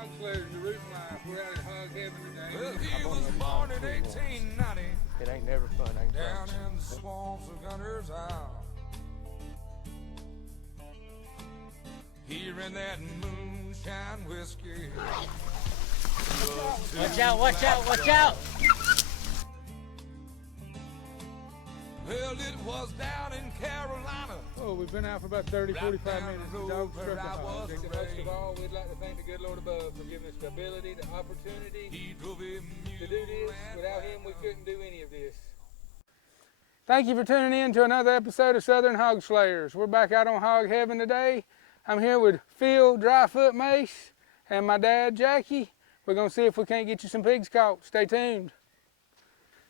Hog Slayers, the root and life. We're out at Hog Heaven today. Well, he was born in 1890. It ain't never fun, ain't Down fun. in the swamps of Gunner's Isle. Here in that moonshine whiskey. Watch out, watch out, watch out! Well, it was down in Carolina. Oh, we've been out for about 30, 45 minutes. The dogs struck a hog. was Most of all, we'd like to thank the good Lord above for giving us the ability, the opportunity He drove a to do this. Without him, we couldn't do any of this. Thank you for tuning in to another episode of Southern Hog Slayers. We're back out on Hog Heaven today. I'm here with Phil, Dryfoot Mace, and my dad, Jackie. We're going to see if we can't get you some pigs caught. Stay tuned.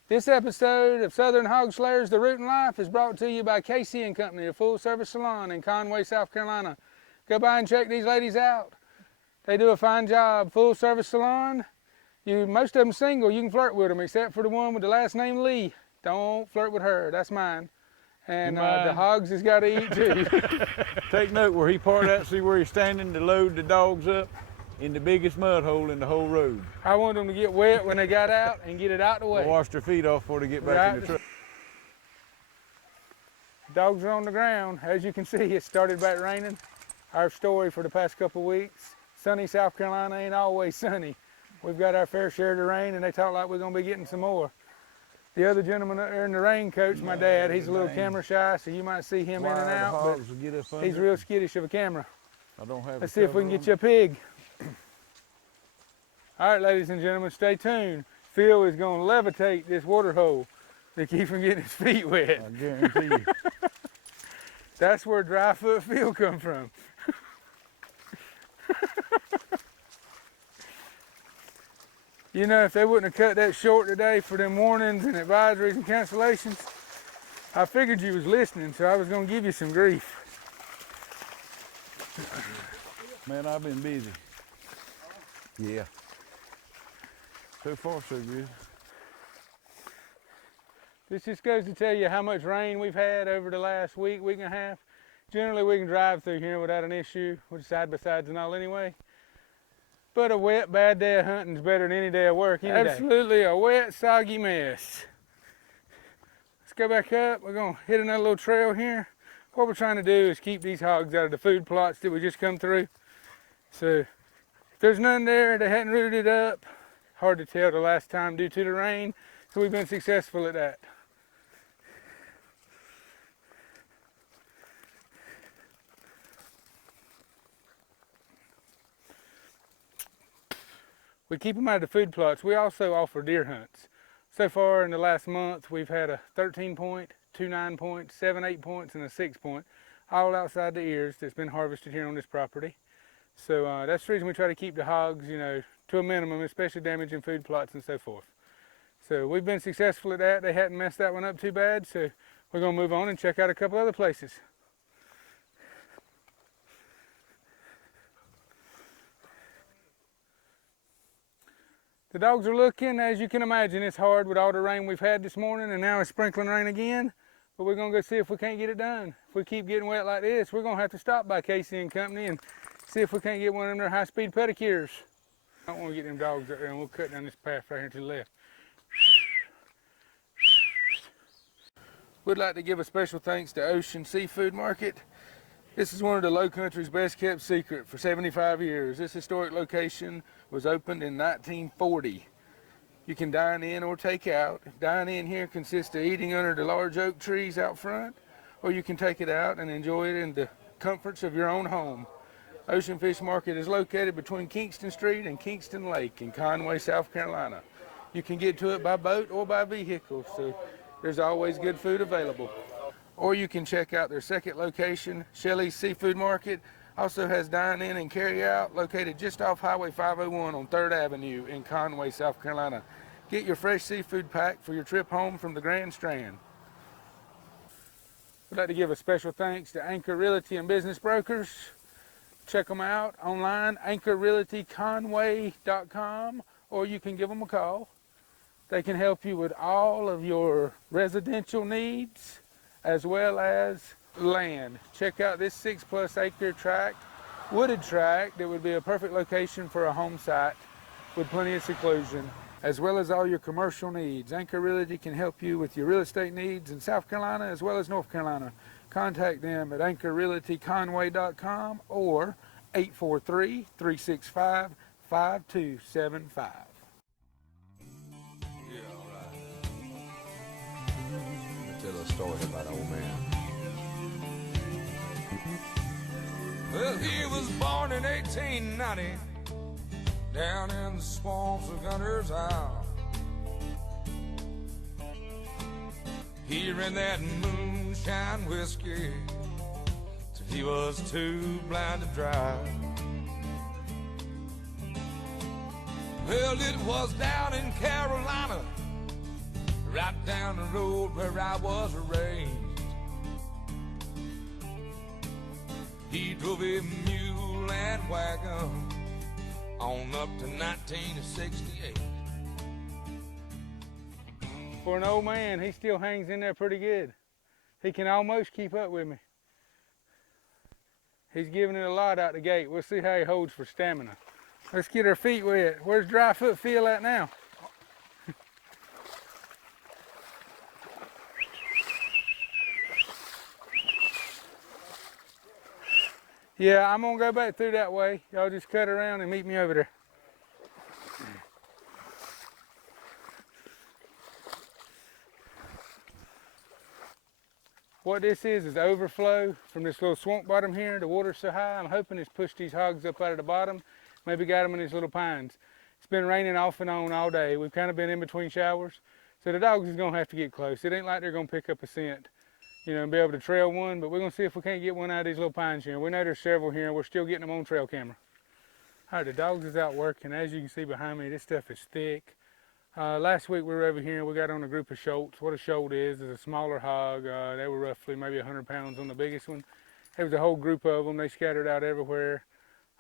This episode of Southern Hog Slayers, The Root and Life, is brought to you by Casey and Company, a full-service salon in Conway, South Carolina. Go by and check these ladies out. They do a fine job. Full-service salon. Most of them single. You can flirt with them, except for the one with the last name Lee. Don't flirt with her. That's mine. And the hogs has got to eat too. Take note where he parked at, see where he's standing to load the dogs up in the biggest mud hole in the whole road. I want them to get wet when they got out and get it out the way. Wash their feet off before they get back in the truck. Dogs are on the ground. As you can see, it started back raining. Our story for the past couple of weeks. Sunny South Carolina ain't always sunny. We've got our fair share of the rain, and they talk like we're going to be getting some more. The other gentleman there in the raincoat's my dad. He's a little camera shy, so you might see him in and out, but he's real skittish of a camera. I don't have. Let's see if we can get you a pig. All right, ladies and gentlemen, stay tuned. Phil is going to levitate this water hole to keep from getting his feet wet. I guarantee you. That's where Dryfoot Phil come from. You know, if they wouldn't have cut that short today for them warnings and advisories and cancellations, I figured you was listening, so I was going to give you some grief. Man, I've been busy. Yeah. So far, so good. This just goes to tell you how much rain we've had over the last week, week and a half. Generally, we can drive through here without an issue, with side-by-sides and all anyway. But a wet, bad day of hunting is better than any day of work. Absolutely a wet, soggy mess. Let's go back up. We're going to hit another little trail here. What we're trying to do is keep these hogs out of the food plots that we just come through. So if there's none there, they hadn't rooted it up. Hard to tell the last time due to the rain, so we've been successful at that. We keep them out of the food plots. We also offer deer hunts. So far in the last month, we've had a 13 point, 2 9 points, 7 8 points, and a 6 point, all outside the ears that's been harvested here on this property. So that's the reason we try to keep the hogs, you know, to a minimum, especially damaging food plots and so forth. So we've been successful at that. They hadn't messed that one up too bad, so we're going to move on and check out a couple other places. The dogs are looking. As you can imagine, it's hard with all the rain we've had this morning, and now it's sprinkling rain again. But we're going to go see if we can't get it done. If we keep getting wet like this, we're going to have to stop by Casey and Company and see if we can't get one of them their high-speed pedicures. I don't want to get them dogs up there, and we'll cut down this path right here to the left. We'd like to give a special thanks to Ocean Seafood Market. This is one of the Low Country's best kept secret for 75 years. This historic location was opened in 1940. You can dine in or take out. Dine in here consists of eating under the large oak trees out front, or you can take it out and enjoy it in the comforts of your own home. Ocean Fish Market is located between Kingston Street and Kingston Lake in Conway, South Carolina. You can get to it by boat or by vehicle, so there's always good food available. Or you can check out their second location, Shelley's Seafood Market. Also has dine-in and carry-out, located just off Highway 501 on 3rd Avenue in Conway, South Carolina. Get your fresh seafood pack for your trip home from the Grand Strand. We'd like to give a special thanks to Anchor Realty and Business Brokers. Check them out online, anchorrealtyconway.com, or you can give them a call. They can help you with all of your residential needs as well as land. Check out this 6+ acre tract wooded tract that would be a perfect location for a home site with plenty of seclusion, as well as all your commercial needs. Anchor Realty can help you with your real estate needs in South Carolina as well as North Carolina. Contact them at anchorrealtyconway.com or 843-365-5275. Yeah, all right. I'll tell a story about old man. Well, he was born in 1890 down in the swamps of Gunter's Isle. He ran that moonshine whiskey till he was too blind to drive. Well, it was down in Carolina, right down the road where I was raised. He drove a mule and wagon on up to 1968. For an old man, he still hangs in there pretty good. He can almost keep up with me. He's giving it a lot out the gate. We'll see how he holds for stamina. Let's get our feet wet. Where's dry foot feel at now? Yeah, I'm gonna go back through that way. Y'all just cut around and meet me over there. What this is overflow from this little swamp bottom here. The water's so high, I'm hoping it's pushed these hogs up out of the bottom, maybe got them in these little pines. It's been raining off and on all day. We've kind of been in between showers, so the dogs is gonna have to get close. It ain't like they're gonna pick up a scent, you know, and be able to trail one, but we're gonna see if we can't get one out of these little pines here. We know there's several here and we're still getting them on trail camera. All right, the dogs is out working. As you can see behind me, this stuff is thick. Last week we were over here and we got on a group of shoats. What a shoat is a smaller hog. They were roughly maybe 100 pounds on the biggest one. There was a whole group of them. They scattered out everywhere.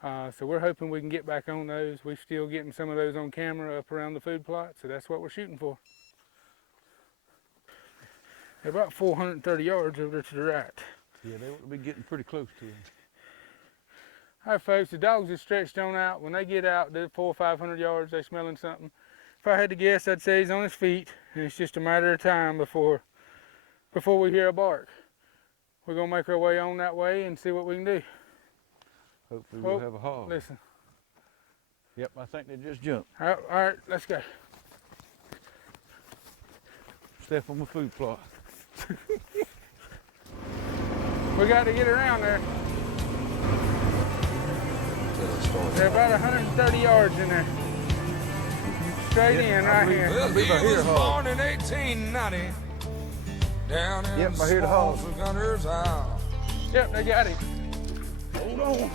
So we're hoping we can get back on those. We're still getting some of those on camera up around the food plot, so that's what we're shooting for. They're about 430 yards over to the right. Yeah, they would be getting pretty close to him. All right, folks, the dogs are stretched on out. When they get out, they're 400 or 500 yards, they're smelling something. If I had to guess, I'd say he's on his feet, and it's just a matter of time before we hear a bark. We're gonna make our way on that way and see what we can do. Hopefully we'll have a hog. Listen. Yep, I think they just jumped. All right, let's go. Step on my food plot. We got to get around there. They're about 130 yards in there. Straight in right here. Well, he was born in 1890 down in Yep, the I hear the hog. swamps of Gunter's Isle. Yep, they got him. Hold on.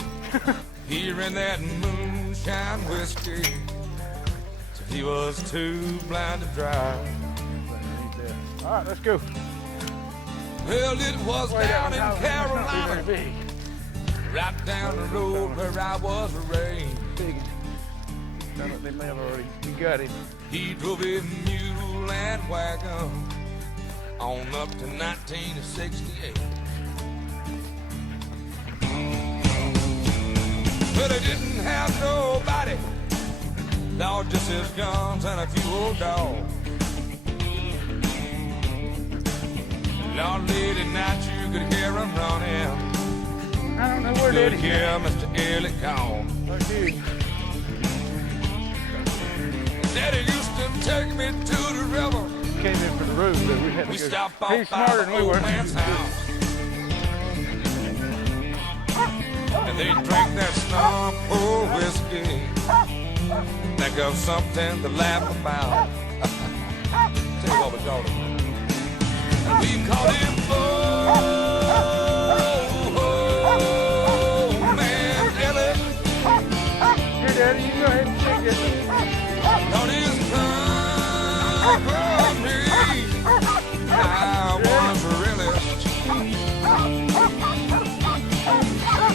He ran that moonshine whiskey till he was too blind to drive. All right, let's go. Well, it was down in Not Carolina, very big. right down the road where I was raised. Big. Sound like they may have already. You got him. He drove a mule and wagon on up to 1968. But he didn't have nobody, Lord, just his guns and a few old dogs. Lord, late at night you could hear him running. I don't know where Could Daddy hear Mr. Elliott call. is. Dude. Daddy used to take me to the river. Came in for the road, but we had We to go. stopped off He's by smarter the than we old were. man's house. And they drank that stump of whiskey. Think of something to laugh about. Tell you what we called him. We called him Old Man Elliott. Here, Daddy, you go ahead and shake this. Thought his time from me. I was really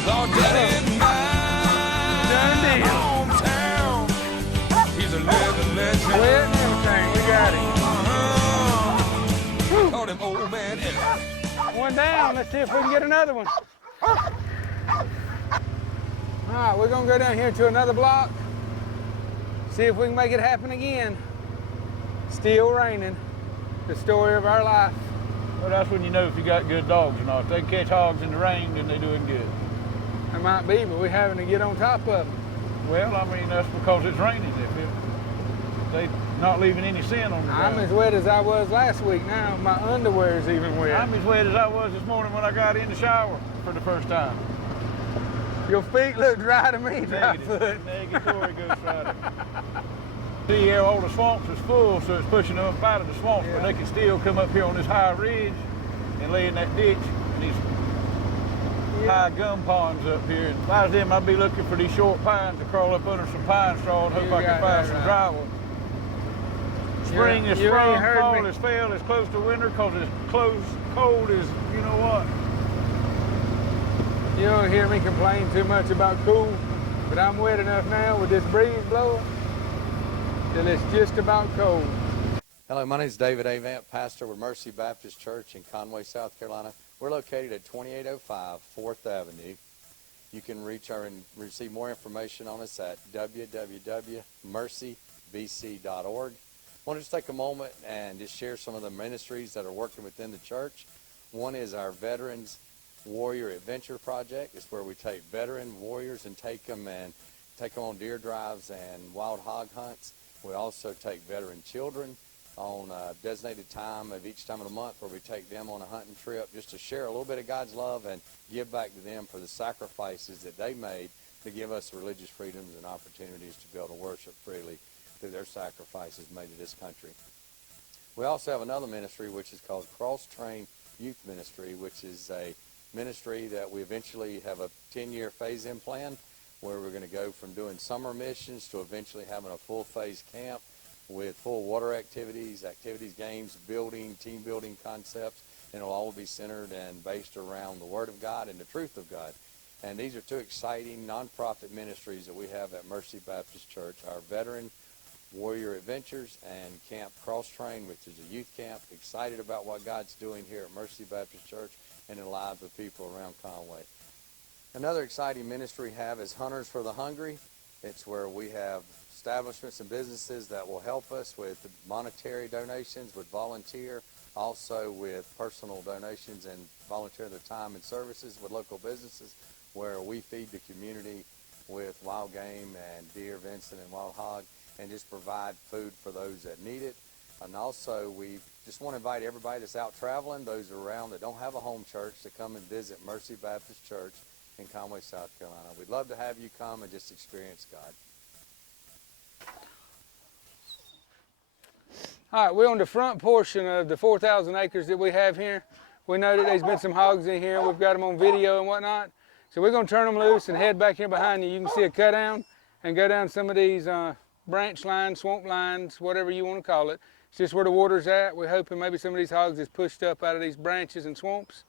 Lord, Daddy in my hometown. He's a living legend. Wet and everything, we got him. Called him Old Man Elliott. One down, let's see if we can get another one. All right, we're gonna go down here to another block, see if we can make it happen again. Still raining. The story of our life. Well, that's when you know if you got good dogs or not. If they catch hogs in the rain, then they're doing good. It might be, but we're having to get on top of them. Well, I mean, that's because it's raining. They're not leaving any sin on the ground. I'm as wet as I was last week now. My underwear is even wet. I'm as wet as I was this morning when I got in the shower for the first time. Your feet look dry to me, dry foot. Negatory Ghost Rider. See here, all the swamps is full, so it's pushing them up out of the swamps, but they can still come up here on this high ridge and lay in that ditch. And these high gum ponds up here. And if I was them, I'd be looking for these short pines to crawl up under some pine straw and hope I can find some drywood. Spring is sprung, fall is fell, it's close to winter because it's cold as, you know what. You don't hear me complain too much about cool, but I'm wet enough now with this breeze blowing that it's just about cold. Hello, my name is David Avant, pastor with Mercy Baptist Church in Conway, South Carolina. We're located at 2805 4th Avenue. You can reach and receive more information on us at www.mercybc.org. I want to just take a moment and just share some of the ministries that are working within the church. One is our Veterans Warrior Adventure Project. It's where we take veteran warriors and take them on deer drives and wild hog hunts. We also take veteran children on a designated time of each time of the month where we take them on a hunting trip just to share a little bit of God's love and give back to them for the sacrifices that they made to give us religious freedoms and opportunities to be able to worship freely through their sacrifices made to this country. We also have another ministry which is called Cross Train Youth Ministry, which is a ministry that we eventually have a 10-year phase-in plan where we're going to go from doing summer missions to eventually having a full-phase camp with full water activities, games, building, team building concepts, and it'll all be centered and based around the Word of God and the truth of God. And these are two exciting nonprofit ministries that we have at Mercy Baptist Church, our Veteran Warrior Adventures and Camp Cross Train, which is a youth camp. Excited about what God's doing here at Mercy Baptist Church and in the lives of people around Conway. Another exciting ministry we have is Hunters for the Hungry. It's where we have establishments and businesses that will help us with monetary donations, with volunteer, also with personal donations and volunteer their time and services with local businesses where we feed the community with wild game and deer, venison, and wild hog and just provide food for those that need it. And also we just want to invite everybody that's out traveling, those around that don't have a home church, to come and visit Mercy Baptist Church in Conway, South Carolina. We'd love to have you come and just experience God. All right, we're on the front portion of the 4,000 acres that we have here. We know that there's been some hogs in here. We've got them on video and whatnot. So we're going to turn them loose and head back here behind you. You can see a cut down and go down some of these branch lines, swamp lines, whatever you want to call it. It's just where the water's at. We're hoping maybe some of these hogs is pushed up out of these branches and swamps.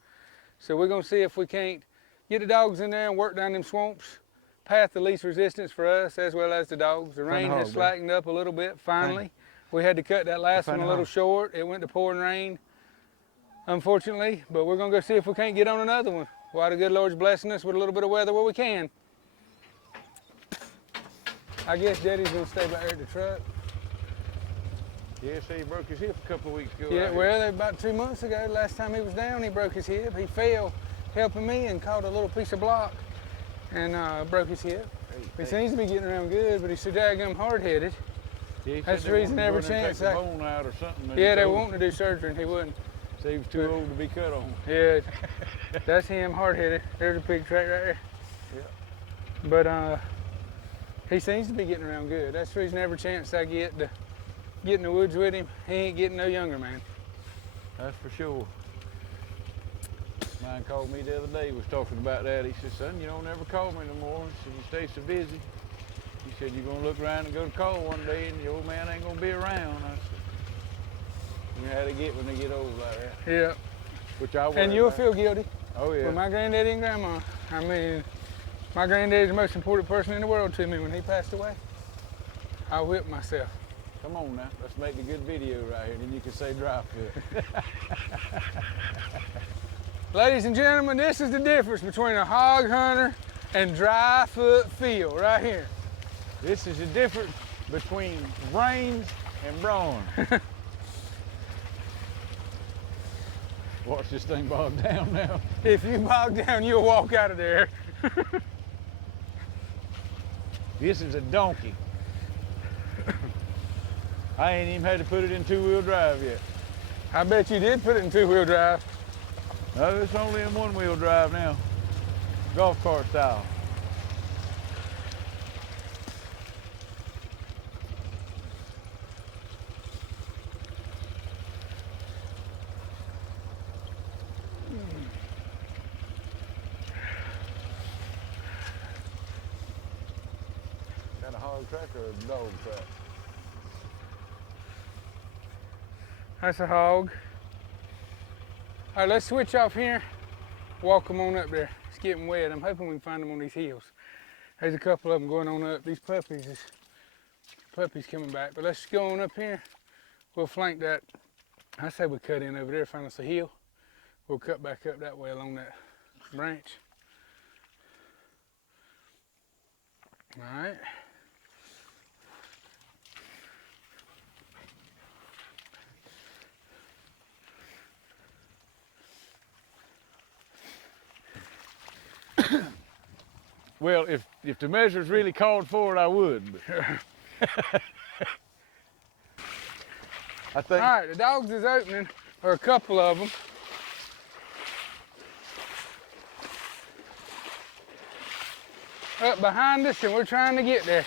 So we're going to see if we can't get the dogs in there and work down them swamps. Path of least resistance for us as well as the dogs. The rain has slackened up a little bit finally. We had to cut that last one a little short. It went to pouring rain, unfortunately, but we're gonna go see if we can't get on another one. Why the good Lord's blessing us with a little bit of weather where we can. I guess Daddy's gonna stay back there at the truck. Yeah, so he broke his hip a couple of weeks ago. Yeah, well, about 2 months ago, last time he was down, he broke his hip. He fell helping me and caught a little piece of block and broke his hip. He seems to be getting around good, but he's so daggum hard-headed. Yeah, that's the reason every chance. Take the bone out or something. Yeah, they wanting to do surgery and he wouldn't. So he was too old to be cut on. Yeah, that's him, hard-headed. There's a pig track right there. Yeah. But he seems to be getting around good. That's the reason every chance I get to get in the woods with him, he ain't getting no younger, man. That's for sure. Mine called me the other day, was talking about that. He said, son, you don't ever call me no more. He said, you stay so busy. He said, you're gonna look around and go to call one day and the old man ain't gonna be around. I said, you know how they get when they get old like that. Yeah. Which I and you'll feel guilty. Oh yeah. For my granddaddy and grandma. I mean, my granddaddy's the most important person in the world to me. When he passed away, I whipped myself. Come on now, let's make a good video right here, then you can say dry foot. Ladies and gentlemen, this is the difference between a hog hunter and dry foot feel right here. This is the difference between brains and brawn. Watch this thing bog down now. If you bog down, you'll walk out of there. This is a donkey. I ain't even had to put it in two-wheel drive yet. I bet you did put it in two-wheel drive. No, it's only in one-wheel drive now. Golf cart style. Got a hog track or a dog track? That's a hog. All right, let's switch off here. Walk them on up there. It's getting wet. I'm hoping we can find them on these hills. There's a couple of them going on up. These puppies coming back. But let's go on up here. We'll flank that. I say we cut in over there, find us a hill. We'll cut back up that way along that branch. All right. Well, if the measures really called for it, I would. But I think. All right, the dogs is opening, or a couple of them. Up behind us, and we're trying to get there.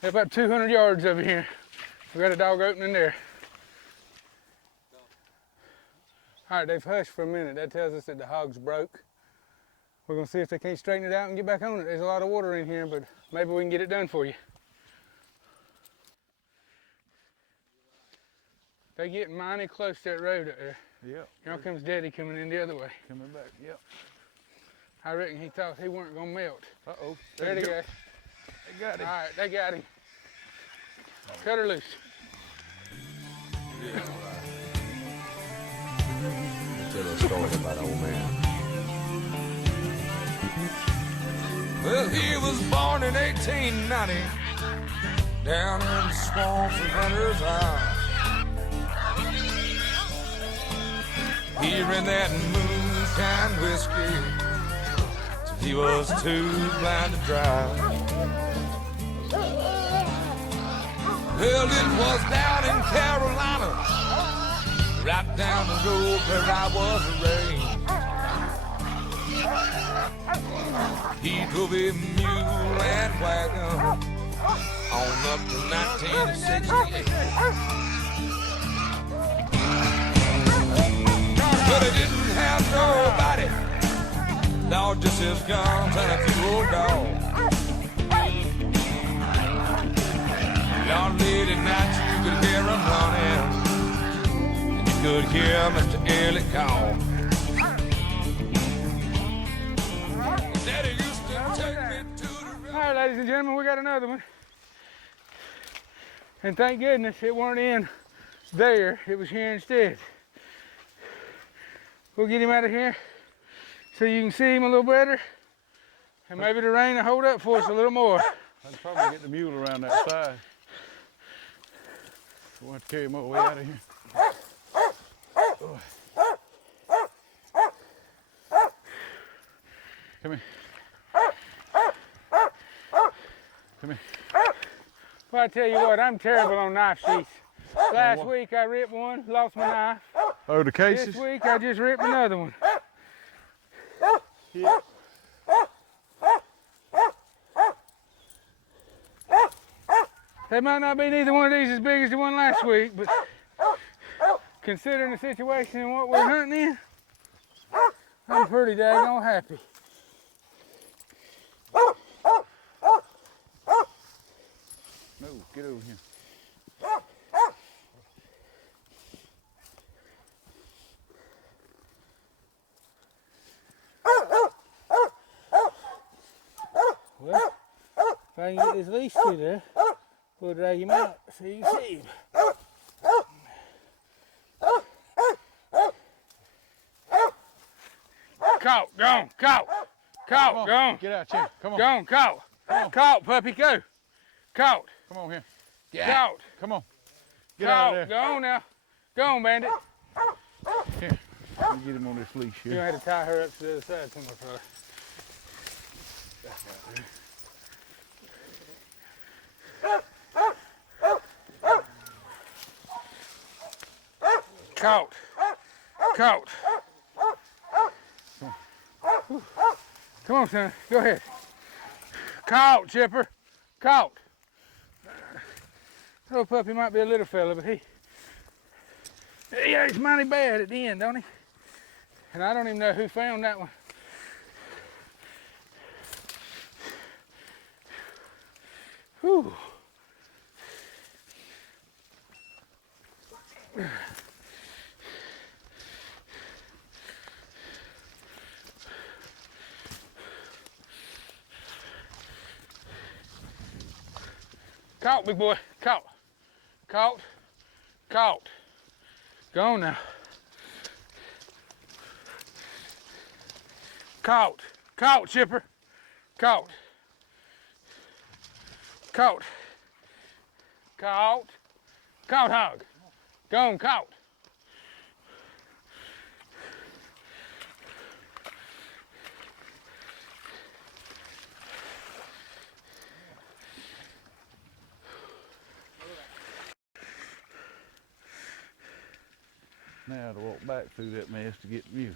They're about 200 yards over here. We got a dog opening there. All right, they've hushed for a minute. That tells us that the hog's broke. We're gonna see if they can't straighten it out and get back on it. There's a lot of water in here, but maybe we can get it done for you. They're getting mighty close to that road up there. Yep. Here comes Daddy coming in the other way. Coming back. Yep. I reckon he thought he weren't gonna melt. Uh-oh. There they go. They got him. All right, they got him. Cut her loose. Yeah, right. Tell a story about old man. Well, he was born in 1890 down in the swamps of Hunter's Isle. He ran that moonshine whiskey till he was too blind to drive. Well, it was down in Carolina, right down the road where I was raised. He drove a mule and wagon on up to 1968. But he didn't have nobody, Lord, just his guns and a few old dogs. Lord, late at night you could hear him running, and you could hear Mr. Elliott call. Daddy used to take me to the river. All right, ladies and gentlemen, we got another one. And thank goodness it weren't in there, it was here instead. We'll get him out of here so you can see him a little better. And maybe the rain will hold up for us a little more. I'd probably get the mule around that side. We'll have to carry him all the way out of here. Come here. Come here. Well, I tell you what, I'm terrible on knife sheaths. Last week I ripped one, lost my knife. Oh, the cases? This week I just ripped another one. Yeah. They might not be neither one of these as big as the one last week, but considering the situation and what we're hunting in, I'm pretty daggone happy. No, get over here. Well, if I can get this leash through there, we'll drag him out so you can see him. Caught, gone, caught, caught, gone. Get out, Chip. Come on. Gone, caught. Caught, puppy, go. Caught. Come on here. Caught. Come on. Get out Caught. of Go there. on now. Go on, bandit. Here. Let me get him on this leash You here. had to tie her up to the other side somewhere, fella. Caught. Caught. Come on, son. Go ahead. Caught, Chipper. Caught. Little puppy might be a little fella, but he's mighty bad at the end, don't he? And I don't even know who found that one. Whew. Caught, big boy. Caught. Caught. Caught. Go on now. Caught. Caught, Chipper. Caught. Caught. Caught. Caught, hog. Go on, caught. Now to walk back through that mess to get view.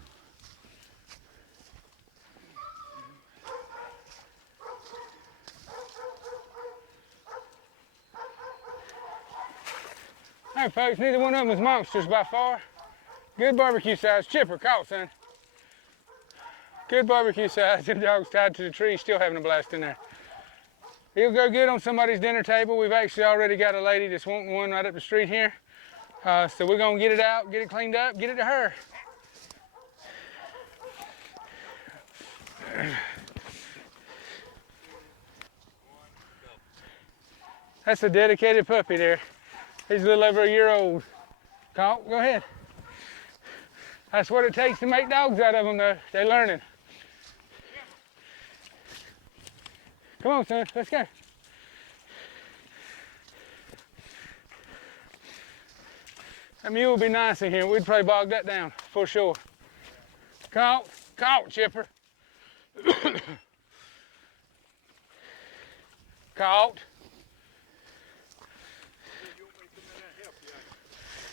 Hey folks, neither one of them was monsters by far. Good barbecue size. Chipper, caught, son. Good barbecue size. Them dogs tied to the tree, still having a blast in there. He'll go good on somebody's dinner table. We've actually already got a lady that's wanting one right up the street here. So we're gonna get it out, get it cleaned up, get it to her. That's a dedicated puppy there. He's a little over a year old. Caught, go ahead. That's what it takes to make dogs out of them though. They're learning. Come on, son, let's go. That mule would be nice in here. We'd probably bog that down for sure. Caught, caught, Chipper. Caught.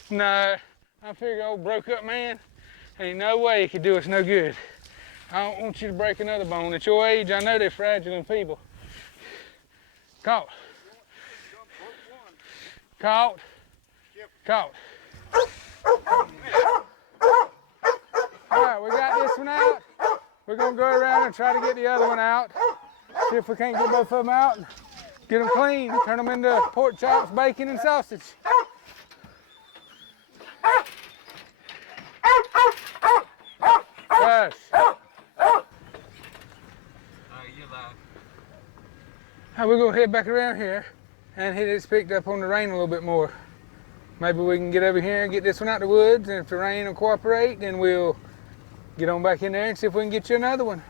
No, I figure old broke up man, ain't no way he could do us no good. I don't want you to break another bone. At your age, I know they're fragile and feeble. Caught. Caught. Caught. All right, we got this one out. We're gonna go around and try to get the other one out. See if we can't get both of them out. Get them clean, turn them into pork chops, bacon, and sausage. Yes. Now we're gonna head back around here and it's picked up on the rain a little bit more. Maybe we can get over here and get this one out the woods, and if the rain will cooperate, then we'll get on back in there and see if we can get you another one.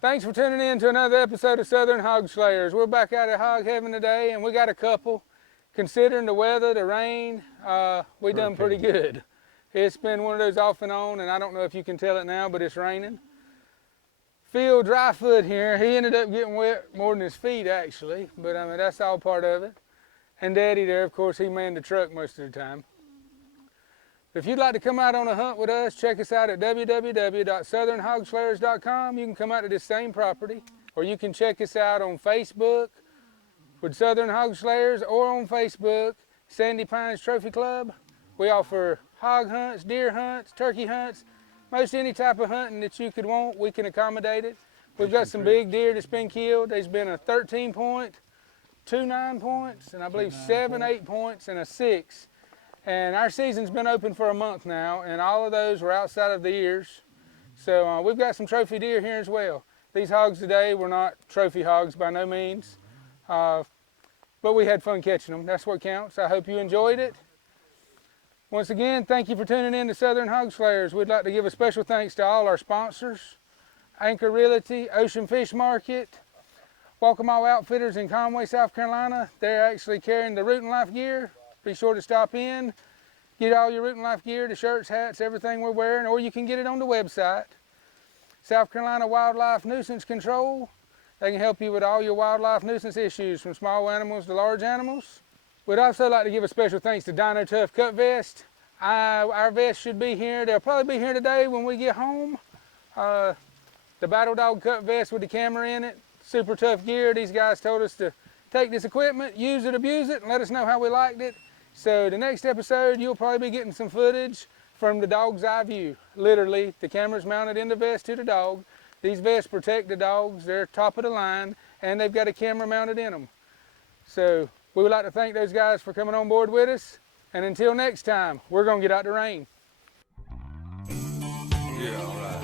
Thanks for tuning in to another episode of Southern Hog Slayers. We're back out at hog heaven today, and we got a couple. Considering the weather, the rain, we done pretty good. It's been one of those off and on, and I don't know if you can tell it now, but it's raining. Phil Dryfoot here, he ended up getting wet more than his feet actually, but I mean, that's all part of it. And Daddy there, of course, he manned the truck most of the time. If you'd like to come out on a hunt with us, check us out at www.southernhogslayers.com. You can come out to this same property, or you can check us out on Facebook with Southern Hog Slayers, or on Facebook, Sandy Pines Trophy Club. We offer hog hunts, deer hunts, turkey hunts, most any type of hunting that you could want, we can accommodate it. We've got some big deer that's been killed. There's been a 13 point, 2 9 points, and I believe 7 8 points, and a 6. And our season's been open for a month now, and all of those were outside of the ears. So we've got some trophy deer here as well. These hogs today were not trophy hogs by no means, but we had fun catching them. That's what counts. I hope you enjoyed it. Once again, thank you for tuning in to Southern Hog Slayers. We'd like to give a special thanks to all our sponsors, Anchor Realty, Ocean Fish Market, Walk-A-Mile Outfitters in Conway, South Carolina. They're actually carrying the Root and Life gear. Be sure to stop in, get all your Root and Life gear, the shirts, hats, everything we're wearing, or you can get it on the website. South Carolina Wildlife Nuisance Control. They can help you with all your wildlife nuisance issues, from small animals to large animals. We'd also like to give a special thanks to Dino Tough Cut Vest. Our vests should be here. They'll probably be here today when we get home. The Battle Dog Cut Vest with the camera in it. Super tough gear. These guys told us to take this equipment, use it, abuse it, and let us know how we liked it. So the next episode, you'll probably be getting some footage from the dog's eye view. Literally, the camera's mounted in the vest to the dog. These vests protect the dogs. They're top of the line, and they've got a camera mounted in them. So we would like to thank those guys for coming on board with us. And until next time, we're going to get out the rain. Yeah, all right.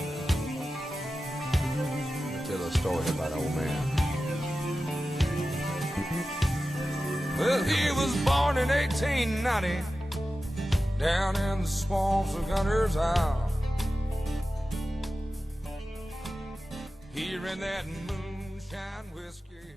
Tell a story about old man. Well, he was born in 1890 down in the swamps of Gunner's Isle. Here in that moonshine whiskey.